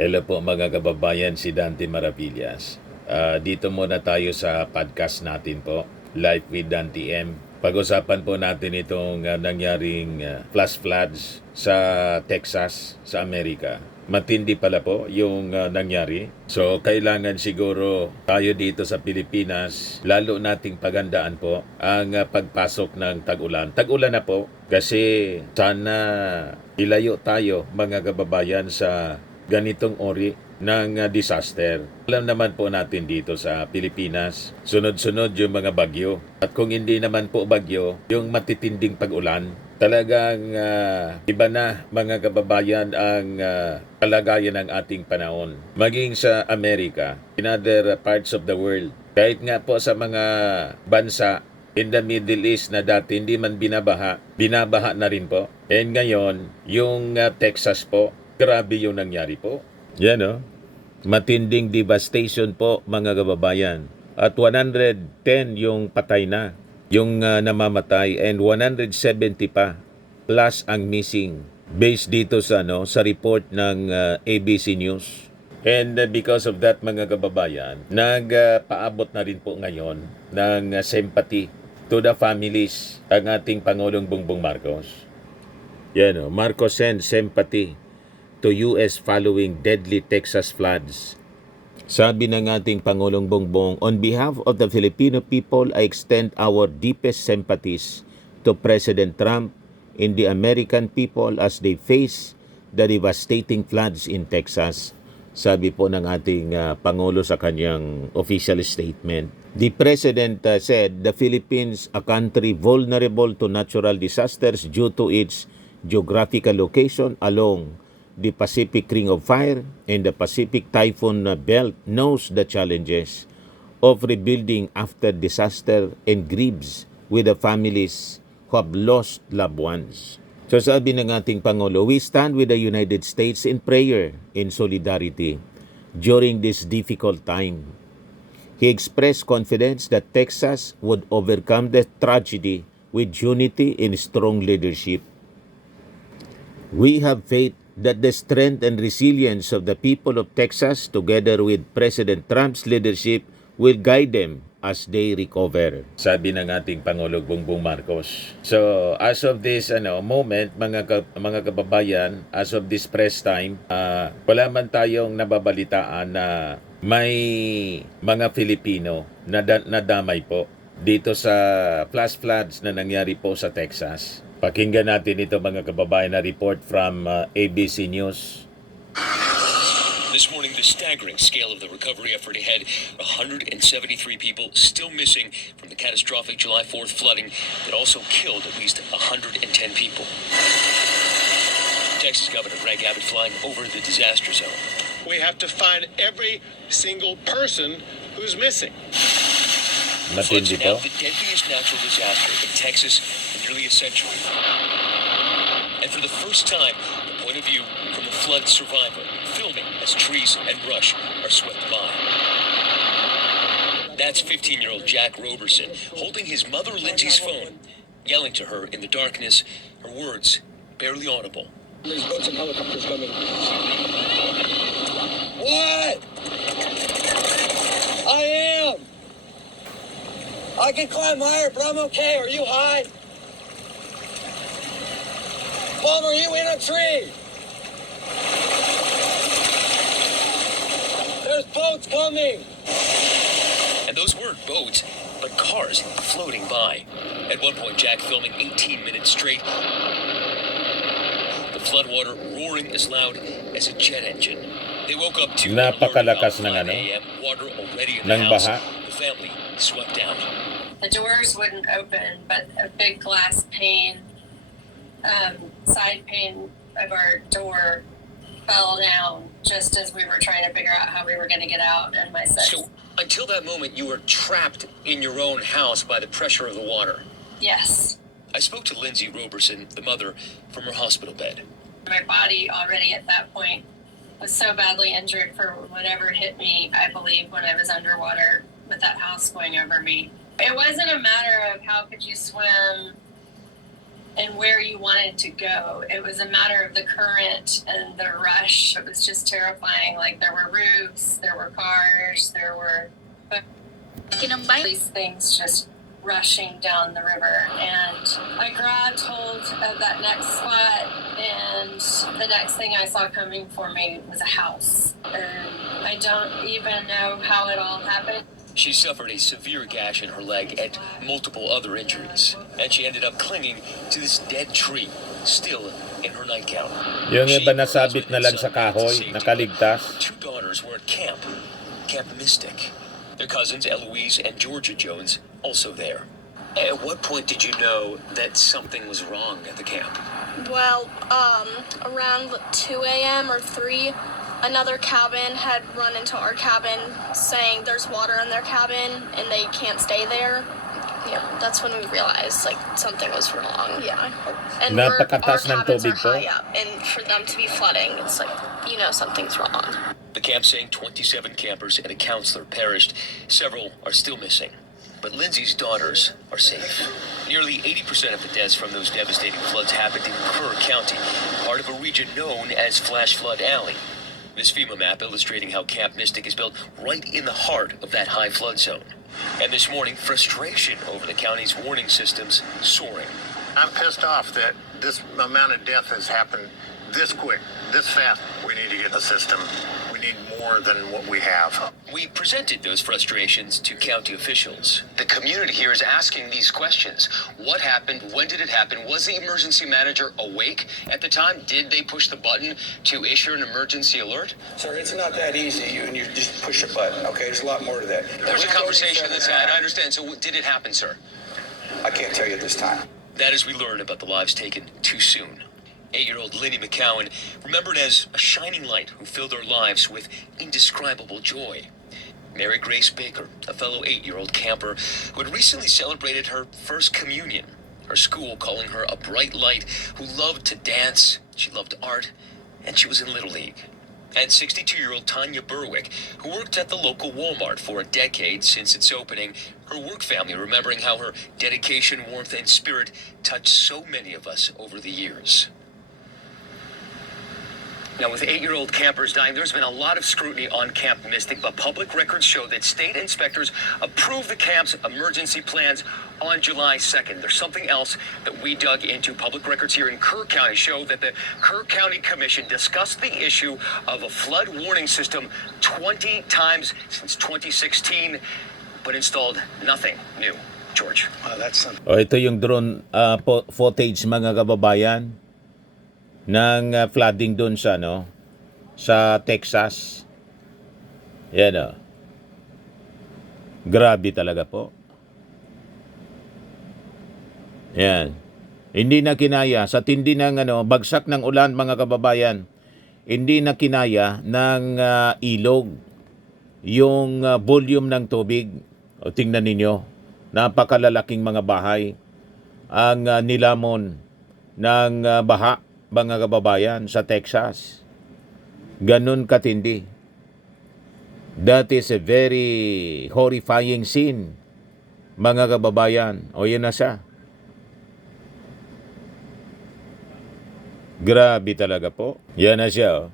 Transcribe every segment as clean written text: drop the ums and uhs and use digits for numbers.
Hello po mga kababayan, si Dante Maravillas. Dito muna tayo sa podcast natin po, Live with Dante M. Pag-usapan po natin itong nangyaring flash floods sa Texas, sa Amerika. Matindi pala po yung nangyari. So, kailangan siguro tayo dito sa Pilipinas, lalo nating pagandaan po ang pagpasok ng tag-ulan. Tag-ulan na po kasi sana ilayo tayo mga kababayan sa ganitong ori ng disaster. Alam naman po natin dito sa Pilipinas, sunod-sunod yung mga bagyo. At kung hindi naman po bagyo, yung matitinding pag-ulan, talagang iba na mga kababayan ang kalagayan ng ating panahon. Maging sa Amerika, in other parts of the world, kahit nga po sa mga bansa in the Middle East na dati hindi man binabaha na rin po. And ngayon, yung Texas po, grabe yung nangyari po. Yan o. Matinding devastation po mga kababayan. At 110 yung patay na. Yung namamatay and 170 pa plus ang missing. Based dito sa sa report ng ABC News. And because of that mga kababayan, nagpaabot na rin po ngayon ng sympathy to the families ang ating Pangulong Bongbong Marcos. Yan o. Marcos sends sympathy to US following deadly Texas floods. Sabi ng ating Pangulong Bongbong, on behalf of the Filipino people, I extend our deepest sympathies to President Trump and the American people as they face the devastating floods in Texas. Sabi po ng ating Pangulo sa kanyang official statement. The President said the Philippines, a country vulnerable to natural disasters due to its geographical location along the Pacific Ring of Fire and the Pacific Typhoon Belt, knows the challenges of rebuilding after disaster and grieves with the families who have lost loved ones. So sabi ng ating Pangulo, we stand with the United States in prayer, in solidarity during this difficult time. He expressed confidence that Texas would overcome the tragedy with unity and strong leadership. We have faith that the strength and resilience of the people of Texas, together with President Trump's leadership, will guide them as they recover. Sabi ng ating Pangulong Bongbong Marcos. So, as of this moment, mga kababayan, as of this press time, wala man tayong nababalitaan na may mga Filipino na nadamay po dito sa flash floods na nangyari po sa Texas. Pakinggan natin ito mga kababayan na report from ABC News. This morning, the staggering scale of the recovery effort ahead. 173 people still missing from the catastrophic July 4th flooding that also killed at least 110 people. Texas Governor Greg Abbott flying over the disaster zone. We have to find every single person who's missing. Matindi Now po. the deadliest natural disaster in Texas in nearly a century. And for the first time, the point of view from a flood survivor, filming as trees and brush are swept by. That's 15-year-old Jack Roberson holding his mother Lindsay's phone, yelling to her in the darkness, her words barely audible. There's boats and helicopters coming. What? I am. I can climb higher, but I'm okay. Are you high? Mom, are you in a tree? There's boats coming. And those weren't boats, but cars floating by. At one point, Jack filming 18 minutes straight. The floodwater roaring as loud as a jet engine. They woke up to Napakalakas ng 5 a.m. Water already in the ng house. baha. The family swept down. The doors wouldn't open, but a big glass pane, side pane of our door fell down just as we were trying to figure out how we were going to get out. And my son, So until that moment, you were trapped in your own house by the pressure of the water. yes, I spoke to Lindsay Roberson, the mother, from her hospital bed. my body already at that point was so badly injured for whatever hit me, I believe, when I was underwater with that house going over me. It wasn't a matter of how could you swim and where you wanted to go. It was a matter of the current and the rush. It was just terrifying. Like there were roofs, there were cars, there were these things just rushing down the river. And I grabbed hold of that next spot, and the next thing I saw coming for me was a house. And I don't even know how it all happened. She suffered a severe gash in her leg and multiple other injuries, and she ended up clinging to this dead tree, still in her nightgown. Yung She, iba her nasabit husband, na and lang son sa made it to kahoy, safety. nakaligtas. Two daughters were at Camp Mystic. Their cousins, Eloise and Georgia Jones, also there. At what point did you know that something was wrong at the camp? Well, around 2 a.m. or 3, another cabin had run into our cabin saying there's water in their cabin and they can't stay there. Yeah, that's when we realized, like, something was wrong. Yeah. And our Napakataas ng cabins are tubig po. high up, and for them to be flooding, it's like, something's wrong. The camp saying 27 campers and a counselor perished. Several are still missing. But Lindsay's daughters are safe. Nearly 80% of the deaths from those devastating floods happened in Kerr County, part of a region known as Flash Flood Alley. This FEMA map illustrating how Camp Mystic is built right in the heart of that high flood zone. And this morning, frustration over the county's warning systems soaring. I'm pissed off that this amount of death has happened this quick, this fast. We need to get the system. We need more than what we have. We presented those frustrations to county officials. The community here is asking these questions. What happened? When did it happen? Was the emergency manager awake at the time? Did they push the button to issue an emergency alert? Sir, it's not that easy. You just push a button, okay? There's a lot more to that. There's a conversation that's had. I understand. So did it happen, sir? I can't tell you this time. That is, we learn about the lives taken too soon. 8-year-old Lindy McCowan, remembered as a shining light who filled our lives with indescribable joy. Mary Grace Baker, a fellow 8-year-old camper who had recently celebrated her first communion. Her school calling her a bright light who loved to dance, she loved art, and she was in Little League. And 62-year-old Tanya Berwick, who worked at the local Walmart for a decade since its opening, her work family remembering how her dedication, warmth, and spirit touched so many of us over the years. Now, with 8-year-old campers dying, there's been a lot of scrutiny on Camp Mystic, but public records show that state inspectors approved the camp's emergency plans on July 2nd. There's something else that we dug into. Public records here in Kerr County show that the Kerr County Commission discussed the issue of a flood warning system 20 times since 2016, but installed nothing new. George. That's something. O ito yung drone footage mga kababayan ng flooding doon sa Texas. Yan o. Grabe talaga po. Yan. Hindi na kinaya sa tindi ng bagsak ng ulan mga kababayan. Hindi na kinaya ng ilog yung volume ng tubig. O tingnan ninyo, napakalalaking mga bahay ang nilamon ng baha mga kababayan sa Texas. Ganun katindi. That is a very horrifying scene mga kababayan. O yan na siya. Grabe talaga po. Yan na siya.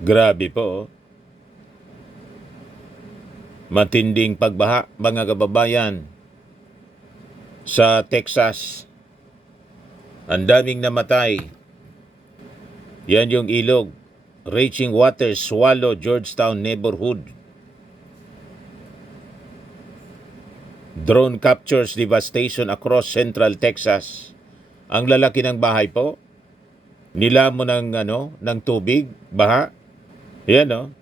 Grabe po. Matinding pagbaha mga kababayan sa Texas. Ang daming namatay. Yan yung ilog. Raging waters swallow Georgetown neighborhood. Drone captures devastation across central Texas. Ang lalaki ng bahay po. Nilamon ng tubig, baha. Yan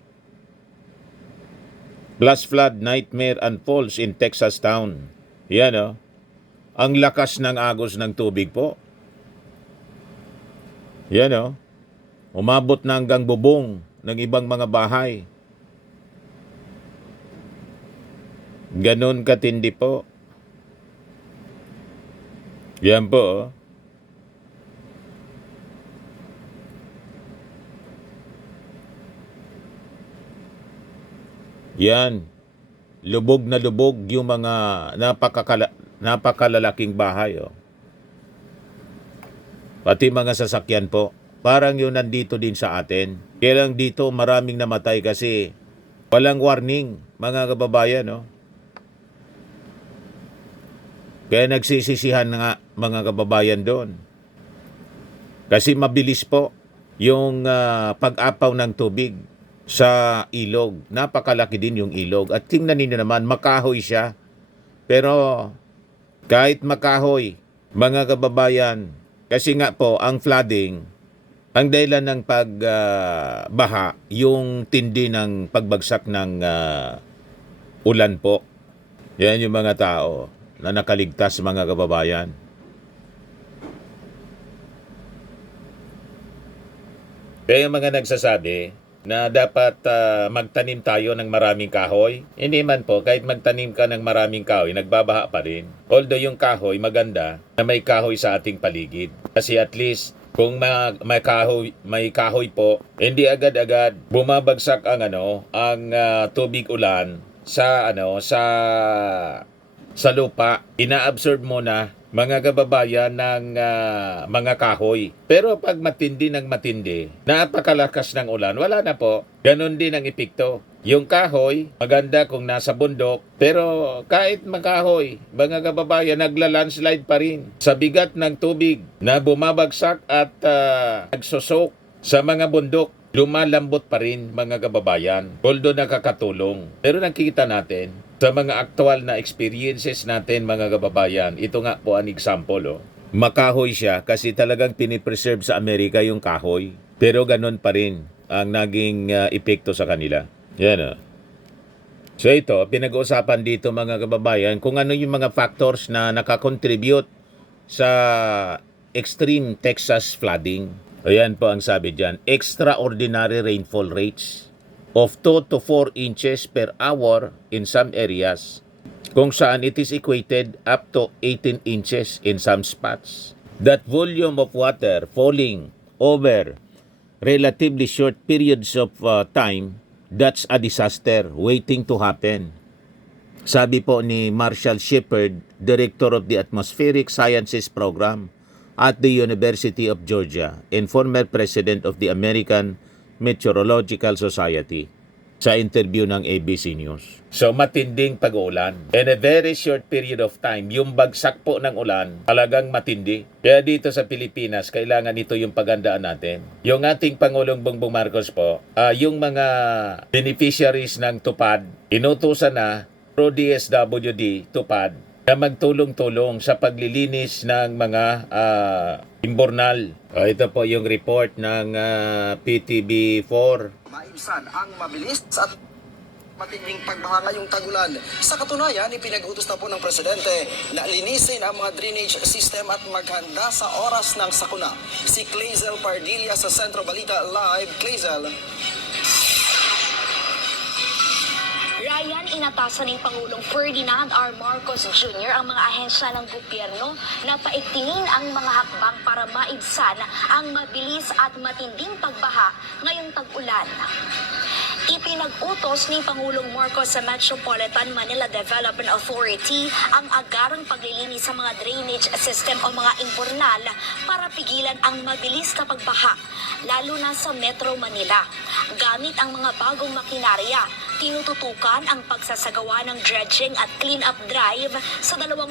Flash flood nightmare unfolds in Texas town. Yan Ang lakas ng agos ng tubig po. Yan Umabot na hanggang bubong ng ibang mga bahay. Ganon katindi po. Yan po. Yan. lubog na lubog yung mga napakalalaking bahay. Oh. Pati mga sasakyan po. Parang yun nandito din sa atin. Kaya lang dito maraming namatay kasi walang warning, mga kababayan. Oh. Kaya nagsisisihan nga mga kababayan doon. Kasi mabilis po yung pag-apaw ng tubig sa ilog. Napakalaki din yung ilog. At tingnan ninyo naman, makahoy siya. Pero kahit makahoy, mga kababayan, kasi nga po, ang flooding, ang dahilan ng pagbaha, yung tindi ng pagbagsak ng ulan po. Yan yung mga tao na nakaligtas, mga kababayan. Kaya yung mga nagsasabi na dapat magtanim tayo ng maraming kahoy, hindi man po, kahit magtanim ka ng maraming kahoy, nagbabaha pa rin. Although yung kahoy, maganda na may kahoy sa ating paligid. Kasi at least, kung may kahoy po, hindi agad-agad bumabagsak ang tubig ulan sa lupa. Inaabsorb mo na, mga kababayan, ng mga kahoy. Pero pag matindi ng matindi, napakalakas ng ulan, wala na po. Ganon din ang epekto. Yung kahoy, maganda kung nasa bundok, pero kahit makahoy, mga kababayan, nagla-landslide pa rin sa bigat ng tubig na bumabagsak at nagsusok sa mga bundok. Lumalambot pa rin, mga kababayan. Although nakakatulong. Pero nakikita natin sa mga aktual na experiences natin, mga kababayan, ito nga po ang example. Oh. Makahoy siya kasi talagang pinipreserve sa Amerika yung kahoy. Pero ganun pa rin ang naging epekto sa kanila. Yan o. So ito, pinag-uusapan dito, mga kababayan, kung ano yung mga factors na nakakontribute sa extreme Texas flooding. Ayan po ang sabi dyan, extraordinary rainfall rates of 2 to 4 inches per hour in some areas, kung saan it is equated up to 18 inches in some spots. That volume of water falling over relatively short periods of time, that's a disaster waiting to happen. Sabi po ni Marshall Shepard, Director of the Atmospheric Sciences Program at the University of Georgia and former President of the American Meteorological Society, sa interview ng ABC News. So matinding pag-uulan. In a very short period of time, yung bagsak po ng ulan talagang matindi. Kaya dito sa Pilipinas, kailangan ito yung paghandaan natin. Yung ating Pangulong Bongbong Marcos po, yung mga beneficiaries ng TUPAD, inutusan na through DSWD, TUPAD, na magtulong-tulong sa paglilinis ng mga imbornal. Ito po yung report ng PTB4. Maibsan ang mabilis at matinding pagbaha ngayong tag-ulan. Sa katunayan, ipinag-utos na po ng Presidente na linisin ang mga drainage system at maghanda sa oras ng sakuna. Si Clazel Pardilla sa Centro Balita Live. Clazel. Ryan, inatasan ni Pangulong Ferdinand R. Marcos Jr. ang mga ahensya ng gobyerno na paigtingin ang mga hakbang para maibsan ang mabilis at matinding pagbaha ngayong tag-ulan. Ipinag-utos ni Pangulong Marcos sa Metropolitan Manila Development Authority ang agarang paglilinis sa mga drainage system o mga imbornal para pigilan ang mabilis na pagbaha, lalo na sa Metro Manila. Gamit ang mga bagong makinarya, tinututukan ang pagsasagawa ng dredging at clean-up drive sa 23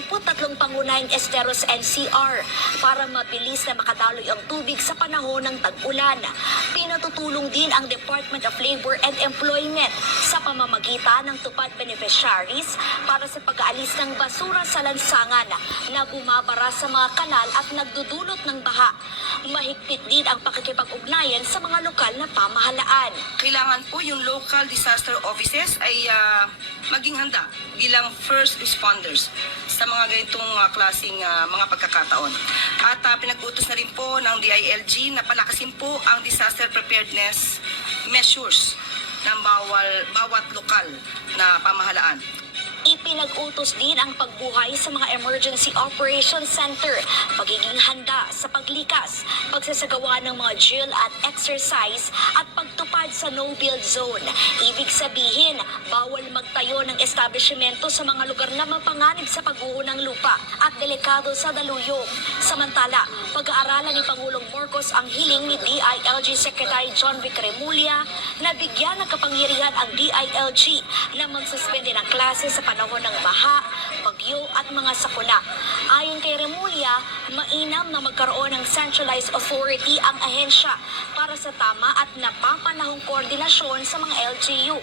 pangunahing esteros NCR para mabilis na makadaloy ang tubig sa panahon ng tag-ulan. Pinatutulong din ang Department of Labor and Employment sa pamamagitan ng TUPAD beneficiaries para sa pag-aalis ng basura sa lansangan na bumabara sa mga kanal at nagdudulot ng baha. Mahigpit din ang pakikipag-ugnayan sa mga lokal na pamahalaan. Kailangan po yung local disaster offices ay maging handa bilang first responders sa mga ganitong klaseng mga pagkakataon. At pinag-utos na rin po ng DILG na palakasin po ang disaster preparedness measures ng bawat lokal na pamahalaan. Ipinag-utos din ang pagbuhay sa mga Emergency Operations Center, pagiging handa sa paglikas, pagsasagawa ng mga drill at exercise at pagtupad sa no-build zone. Ibig sabihin, bawal magtayo ng establishmento sa mga lugar na mapanganib sa pagguho ng lupa at delikado sa daluyong. Samantala, pag-aaralan ni Pangulong Marcos ang hiling ni DILG Secretary John Vic Remulla na bigyan ng kapangyarihan ang DILG na magsuspende ng klase sa panahon ng baha, bagyo at mga sakuna. Ayon kay Remulla, mainam na magkaroon ng centralized authority ang ahensya para sa tama at napapanahong koordinasyon sa mga LGU.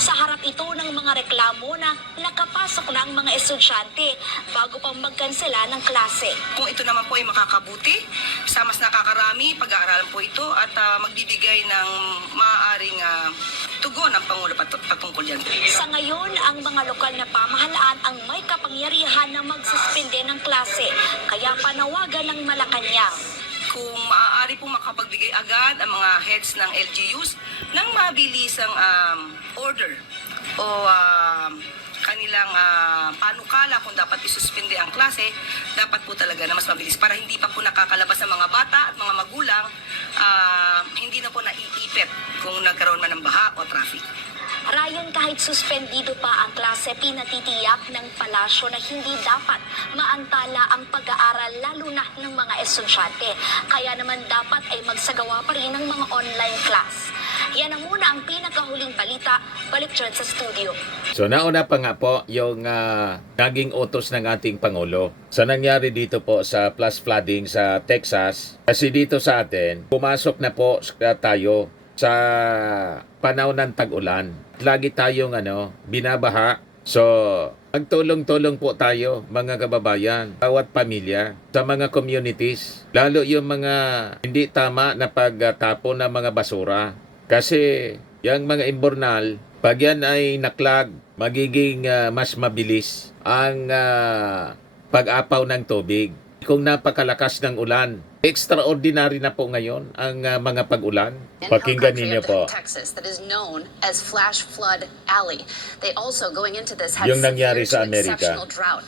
Sa harap ito ng mga reklamo na nakapasok na ang mga estudyante bago pang magkansela ng klase. Kung ito naman po ay makakabuti, sa mas nakakarami, pag-aaralan po ito at magbibigay ng maaaring tugon ang Pangulo patungkol yan. Sa ngayon, ang mga lokal na pamahalaan ang may kapangyarihan na magsuspende ng klase, kaya panawagan ng Malacanang. Kung maaari po makapagbigay agad ang mga heads ng LGUs ng mabilisang order o kanilang panukala kung dapat isuspende ang klase, dapat po talaga na mas mabilis para hindi pa po nakakalabas ang mga bata at mga magulang, hindi na po naiipit kung nagkaroon man ng baha o traffic. Ryan, kahit suspendido pa ang klase, pinatitiyak ng palasyo na hindi dapat maantala ang pag-aaral lalo na ng mga estudyante. Kaya naman dapat ay magsagawa pa rin ng mga online class. Yan ang muna ang pinakahuling balita. Balik dyan sa studio. So nauna pa nga po yung naging utos ng ating Pangulo sa nangyari dito po sa flash flooding sa Texas. Kasi dito sa atin, pumasok na po tayo sa panahon ng tag-ulan. Lagi tayong binabaha. So, magtulong-tulong po tayo, mga kababayan, bawat pamilya, sa mga communities. Lalo yung mga hindi tama na pagtapon ng mga basura. Kasi, yung mga imbornal, pag yan ay naklag, magiging mas mabilis ang pag-apaw ng tubig. Kung napakalakas ng ulan, extraordinary na po ngayon ang mga pag-ulan. Pakinggan ninyo po. Texas that is known as Flash Flood Alley. They also going into this had Yung nangyari severe sa to Amerika. exceptional drought.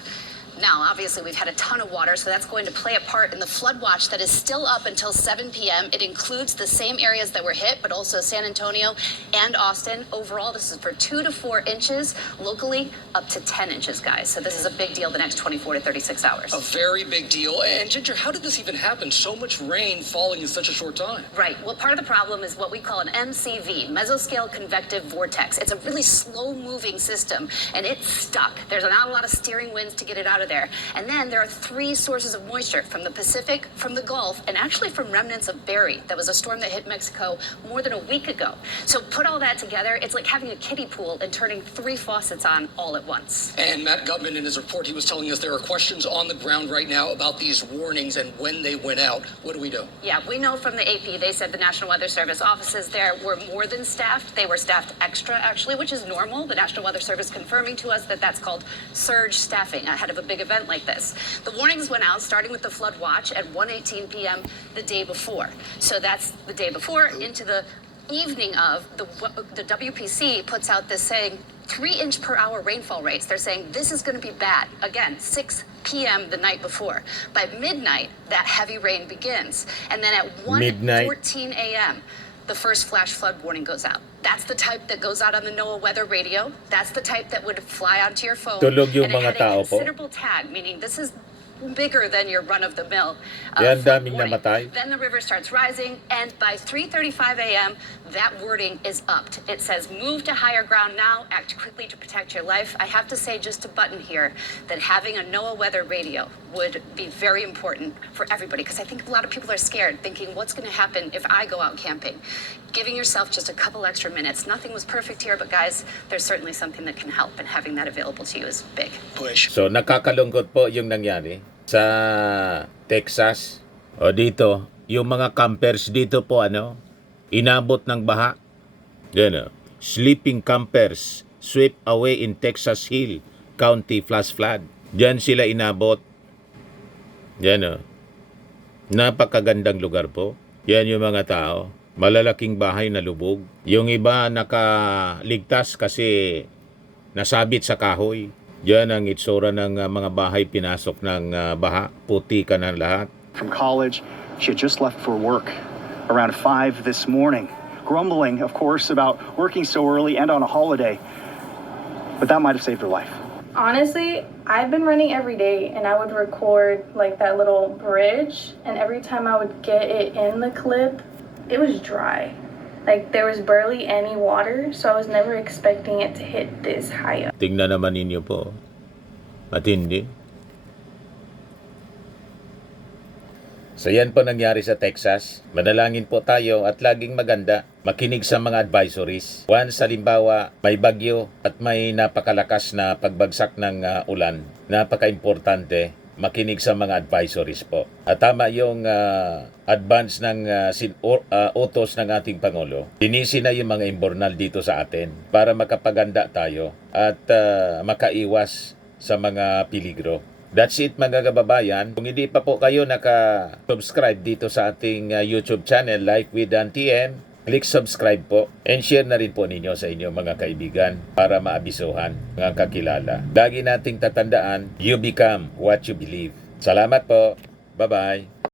Now, obviously, we've had a ton of water, so that's going to play a part in the flood watch that is still up until 7 p.m. It includes the same areas that were hit, but also San Antonio and Austin. Overall, this is for 2 to 4 inches, locally up to 10 inches, guys. So this is a big deal the next 24 to 36 hours. A very big deal. And Ginger, how did this even happen? So much rain falling in such a short time. Right. Well, part of the problem is what we call an MCV, mesoscale convective vortex. It's a really slow-moving system, and it's stuck. There's not a lot of steering winds to get it out of there. And then there are 3 sources of moisture from the Pacific, from the Gulf, and actually from remnants of Barry. That was a storm that hit Mexico more than a week ago. So put all that together, it's like having a kiddie pool and turning 3 faucets on all at once. And Matt Gutman, in his report, he was telling us there are questions on the ground right now about these warnings and when they went out. What do we do? Yeah, we know from the AP, they said the National Weather Service offices there were more than staffed. They were staffed extra, actually, which is normal. The National Weather Service confirming to us that that's called surge staffing ahead of a big event like this. The warnings went out starting with the flood watch at 1:18 p.m. the day before. So that's the day before into the evening of the WPC puts out this saying 3-inch per hour rainfall rates. They're saying this is going to be bad. Again, 6 p.m. the night before. By midnight, that heavy rain begins. And then at 1:14 a.m., the first flash flood warning goes out. That's the type that goes out on the NOAA weather radio. That's the type that would fly onto your phone. Tulog yung and it mga had a tao po. considerable tag, meaning this is bigger than your run-of-the-mill Yan, flood daming warning. namatay. Then the river starts rising, and by 3:35 a.m., that wording is upped. It says, move to higher ground now, act quickly to protect your life. I have to say just a button here that having a NOAA weather radio would be very important for everybody, because I think a lot of people are scared, thinking, what's going to happen if I go out camping? Giving yourself just a couple extra minutes. Nothing was perfect here, but guys, there's certainly something that can help, and having that available to you is big. Push. So nakakalungkot po yung nangyari sa Texas. O dito, yung mga campers dito po inabot ng baha. Yan sleeping campers swept away in Texas Hill County flash flood. Diyan sila inabot. Yan napakagandang lugar po. Yan yung mga tao. Malalaking bahay na lubog. Yung iba nakaligtas kasi nasabit sa kahoy. Yan ang itsura ng mga bahay pinasok ng baha. Puti ka na lahat. From college, she had just left for work around 5 this morning, grumbling, of course, about working so early and on a holiday. But that might have saved her life. Honestly, I've been running every day and I would record like that little bridge, and every time I would get it in the clip, it was dry. Like there was barely any water, so I was never expecting it to hit this high up. Tingnan naman ninyo po. Matindi. So yan po nangyari sa Texas. Manalangin po tayo at laging maganda makinig sa mga advisories. Once halimbawa may bagyo at may napakalakas na pagbagsak ng ulan, napaka-importante makinig sa mga advisories po. At tama yung advance ng utos ng ating Pangulo. Linisin na yung mga imbornal dito sa atin para makapaganda tayo at makaiwas sa mga peligro. That's it mga kababayan. Kung hindi pa po kayo naka-subscribe dito sa ating YouTube channel, Life with Dan TM, click subscribe po and share na rin po ninyo sa inyong mga kaibigan para maabisuhan mga kakilala. Lagi nating tatandaan, you become what you believe. Salamat po. Bye-bye.